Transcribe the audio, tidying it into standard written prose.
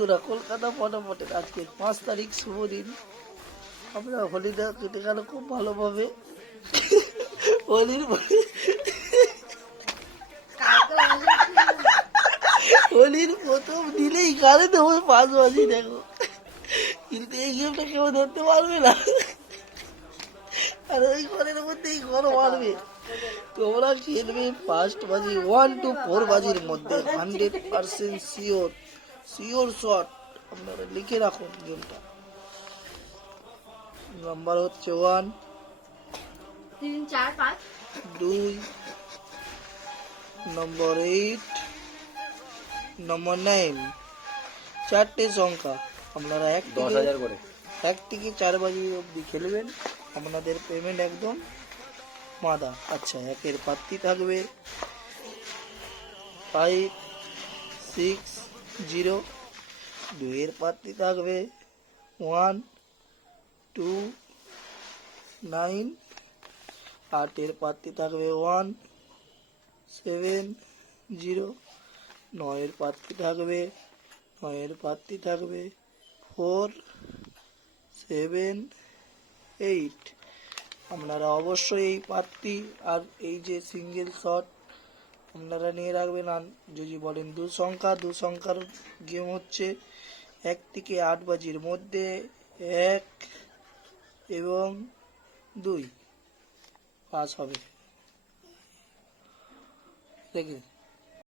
বন্ধুরা, কলকাতা ফটাফটের আজকে 5 তারিখ শুভ দিন। আমরা হোলিটা কেটে গেল খুব ভালোভাবে। হোলির হোলির প্রথম দিনেই কারে দেবো 5 বাজি দেখো, কিন্তু এই গেমটা কেউ ধরতে পারবে না। আর ওই ঘরের মধ্যেই ঘর মারবে। তোমরা খেলবে ফার্স্ট বাজি 1 to 4 বাজির মধ্যে 100% শিওর শট। আপনারা লিখে রাখুন গেমটা। নাম্বার হচ্ছে 1, 3, 4, 5, 2, নম্বর 8, নম্বর 9। 4টে সংখ্যা। আপনারা 10,000 করে 1 থেকে 4 বাজি অবধি খেলবেন। আপনাদের পেমেন্ট একদম মাদা। আচ্ছা, 1-এর পাত্তি থাকবে 5, 6, 0। 2-এর পাত্তি থাকবে 1, 2, 9। 8-এর পাত্তি থাকবে 1, 7, 0। 9-এর পাত্তি থাকবে 4, 7, 8। আপনারা অবশ্যই এই পাত্তি আর এই যে সিঙ্গেল শট আপনারা নিয়ে রাখবেন। আর যদি বলেন দু সংখ্যার গেম হচ্ছে 1 থেকে 8 বাজির মধ্যে 1 এবং 2 পাস হবে। দেখে